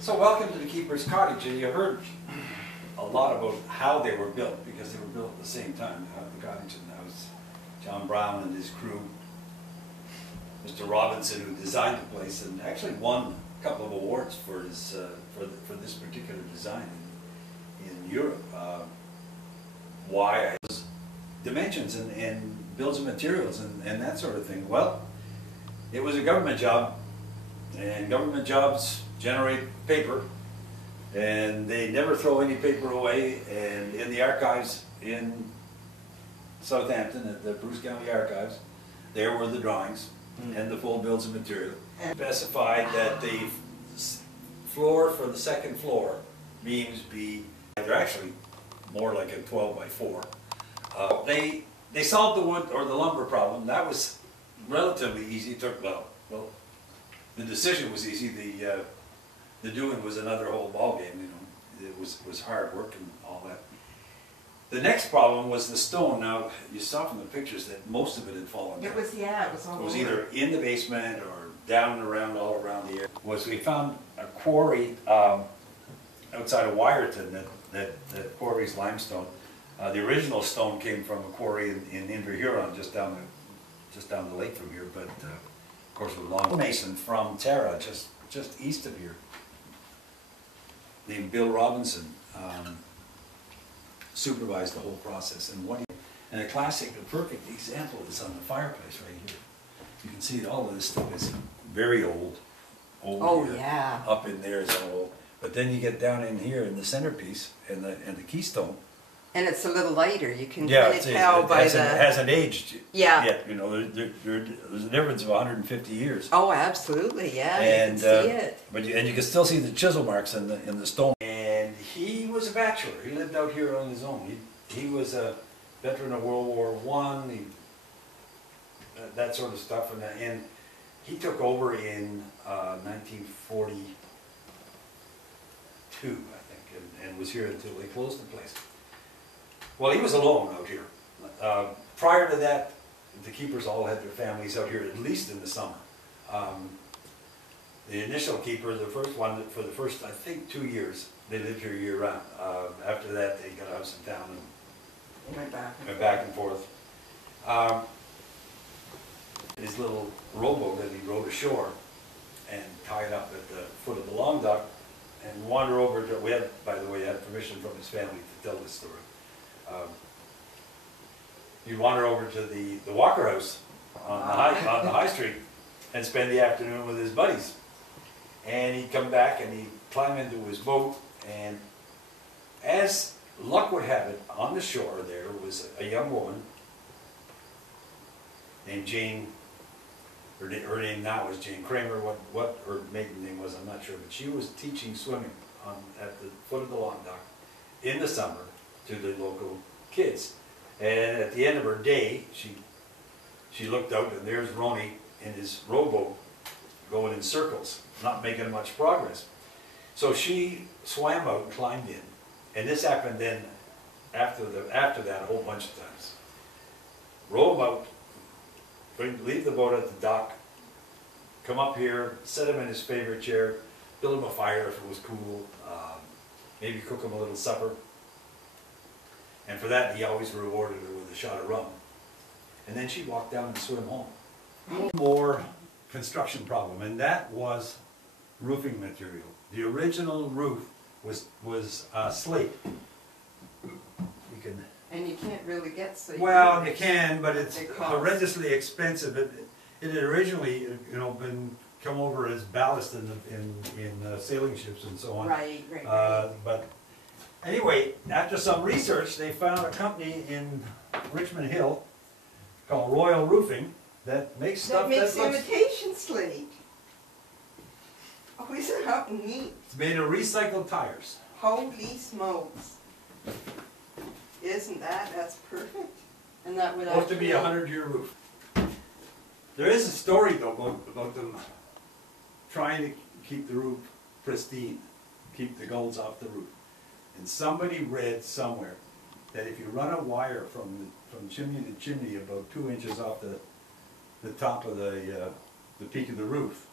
So welcome to the Keeper's Cottage, and you heard a lot about how they were built, because they were built at the same time. The cottage and the house. John Brown and his crew, Mr. Robinson, who designed the place and actually won a couple of awards for his for this particular design in Europe. Why dimensions and bills of materials and that sort of thing. Well, it was a government job, and government jobs generate paper, and they never throw any paper away. And in the archives in Southampton, at the Bruce County Archives, there were the drawings and the full bills of material. Specified that the floor for the second floor beams be, they're actually more like a 12 by 4. They solved the wood or the lumber problem. That was relatively easy. It took, well, the decision was easy. The doing was another whole ballgame. You know, it was hard work and all that. The next problem was the stone. Now, you saw from the pictures that most of it had fallen down. It was, yeah, it was all It was over. either in the basement or down and around, all around the area. We found a quarry outside of Wyerton that quarries limestone. The original stone came from a quarry in Inverhuron, just down the lake from here. But of course, a long mason from Tara, just east of here, named Bill Robinson, supervised the whole process. And a classic, a perfect example is on the fireplace right here. You can see that all of this stuff is very old. Oh, here. yeah. Up in there is all old. But then you get down in here in the centerpiece and the keystone. And it's a little lighter. You can Yeah, kind of tell by it hasn't aged Yeah. yet. You know, there's a difference of 150 years. Oh, absolutely, yeah. And, you can see it. But you can still see the chisel marks in the stone. And he was a bachelor. He lived out here on his own. He was a veteran of World War I. That sort of stuff. And he took over in 1942, I think, and was here until they closed the place. Well, he was alone out here. Prior to that, the keepers all had their families out here, at least in the summer. The initial keeper, the first one, for the first, I think, 2 years, they lived here year-round. After that, they got a house in town and went back and forth. His little rowboat that he rowed ashore and tied up at the foot of the long dock and wander over to, we had, by the way, had permission from his family to tell this story. You'd wander over to the Walker House on the high street and spend the afternoon with his buddies. And he'd come back and he'd climb into his boat, and as luck would have it, on the shore there was a young woman named Jane. Her name now is Jane Kramer. What her maiden name was, I'm not sure, but she was teaching swimming at the foot of the long dock in the summer to the local kids. And at the end of her day, she looked out, and there's Ronnie in his rowboat going in circles, not making much progress. So she swam out and climbed in, and this happened then after that a whole bunch of times. Row him out, leave the boat at the dock, come up here, set him in his favorite chair, build him a fire if it was cool, maybe cook him a little supper. And for that, he always rewarded her with a shot of rum. And then she'd walk down and swim home. One more construction problem, and that was roofing material. The original roof was slate. You can. And you can't really get slate. Well, you can, but it's horrendously expensive. It had originally, been come over as ballast in sailing ships and so on. Right. But anyway, after some research, they found a company in Richmond Hill called Royal Roofing that makes stuff that looks... imitation slate. Oh, isn't that neat? It's made of recycled tires. Holy smokes. That's perfect. And that would Supposed to be a 100-year roof. There is a story, though, about them trying to keep the roof pristine, keep the gulls off the roof. And somebody read somewhere that if you run a wire from chimney to chimney about 2 inches off the top of the peak of the roof,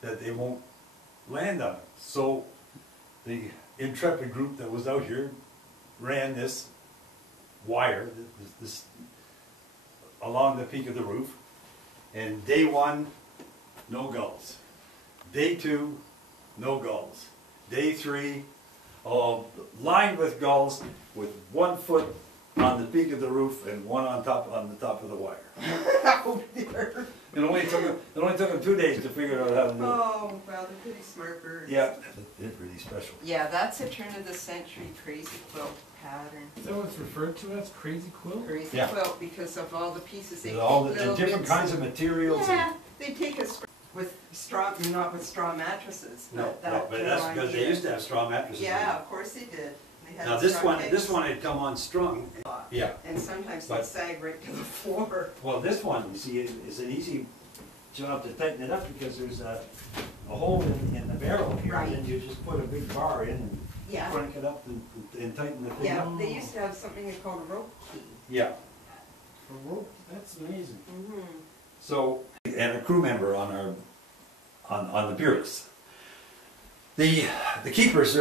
that they won't land on it. So the intrepid group that was out here ran this wire, this along the peak of the roof. And day 1, no gulls. Day 2, no gulls. Day 3, lined with gulls, with 1 foot on the peak of the roof and 1 on the top of the wire. Oh dear. It only took them 2 days to figure out how to do it. Oh, well, they're pretty smart birds. Yeah, they're pretty special. Yeah, that's a turn-of-the-century crazy quilt pattern. Is that what it's referred to as, crazy quilt? Crazy Yeah. quilt because of all the pieces they There's take all the little different bits kinds of materials. Yeah, they take a with straw, not with straw mattresses. No, But that no, but that's because they idea. used to have straw mattresses. Yeah, of course they did. They had Now straw this pegs. one had come unstrung. Yeah. And sometimes But- they sag right to the floor. Well, this one, you see, is an easy job to tighten it up because there's a hole in the barrel here. Right. And you just put a big bar in and Yeah. crank it up and tighten the thing Yeah, up. they used to have something they called a rope key. Yeah. A rope? That's amazing. Mm-hmm. So, and a crew member on our, on the Peerless. The keepers,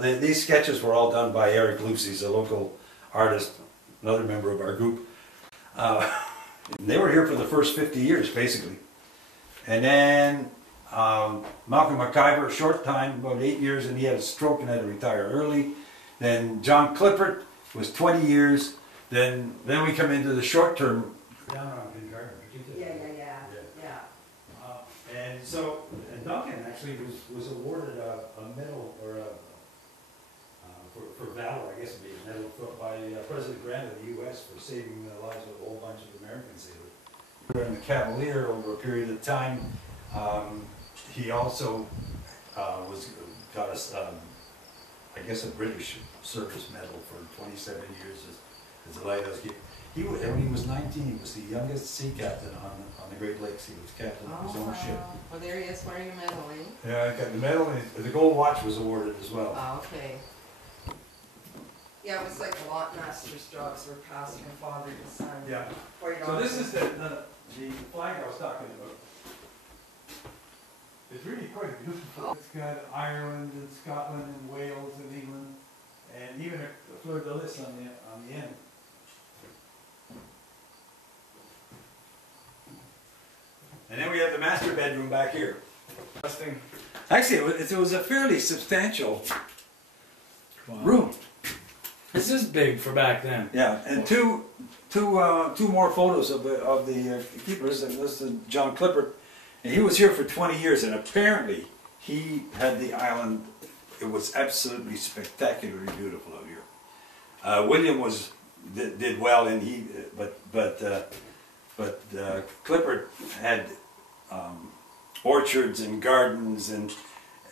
these sketches were all done by Eric Luce. He's a local artist, another member of our group. They were here for the first 50 years, basically. And then Malcolm McIver, short time, about 8 years, and he had a stroke and had to retire early. Then John Clippert was 20 years. Then we come into the short term. And so Duncan actually was awarded a medal or for valor, I guess it'd be a medal by President Grant of the U.S. for saving the lives of a whole bunch of American sailors. During the Cavalier over a period of time, he also got I guess a British service medal for 27 years as a lighthouse keeper. When he was 19, he was the youngest sea captain on the Great Lakes. He was captain of his own ship. Well, there he is wearing a medal, eh? Yeah, I got the medal, and the gold watch was awarded as well. Oh, okay. Yeah, it was like a lot master's jobs were passed from father to son. Yeah. Quite So this often. is the flag I was talking about. It's really quite beautiful. It's got Ireland and Scotland and Wales and England, and even a fleur-de-lis on the end. And then we have the master bedroom back here. Actually, it was a fairly substantial room. This is big for back then. Yeah, and two more photos of the keepers. And this is John Clippert, and he was here for 20 years, and apparently he had the island. It was absolutely spectacularly beautiful out here. William did well, and but Clippert had orchards and gardens, and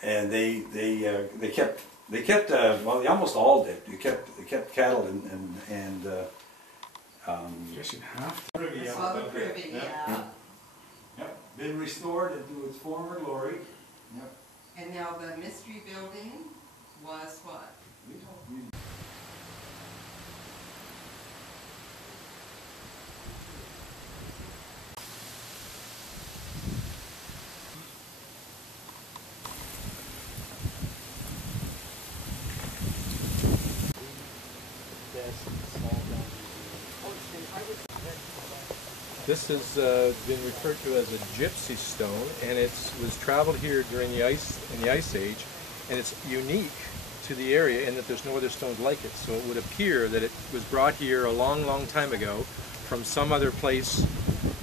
they kept well, they almost all did. They kept cattle and Guess you'd have to. privy. I saw the privy, yeah. Yep, been restored into its former glory. Yep. And now the mystery building was what? This has been referred to as a gypsy stone, and it was traveled here during the ice age, and it's unique to the area in that there's no other stones like it. So it would appear that it was brought here a long, long time ago from some other place,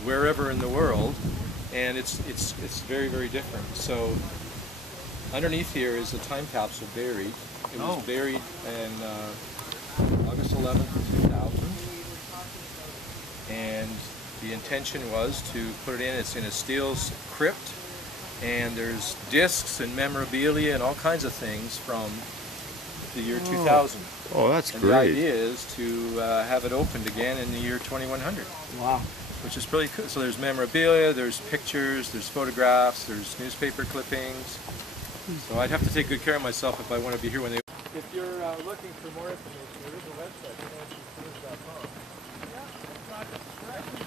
wherever in the world, and it's very, very different. So underneath here is a time capsule buried. It was buried in August 11th, 2000, and the intention was to put it in. It's in a steel crypt, and there's discs and memorabilia and all kinds of things from the year 2000. Oh, that's and great. The idea is to have it opened again in the year 2100. Wow. Which is pretty cool. So there's memorabilia, there's pictures, there's photographs, there's newspaper clippings. So I'd have to take good care of myself if I want to be here when they... If you're looking for more information, there is a website, chantry.com. Yeah,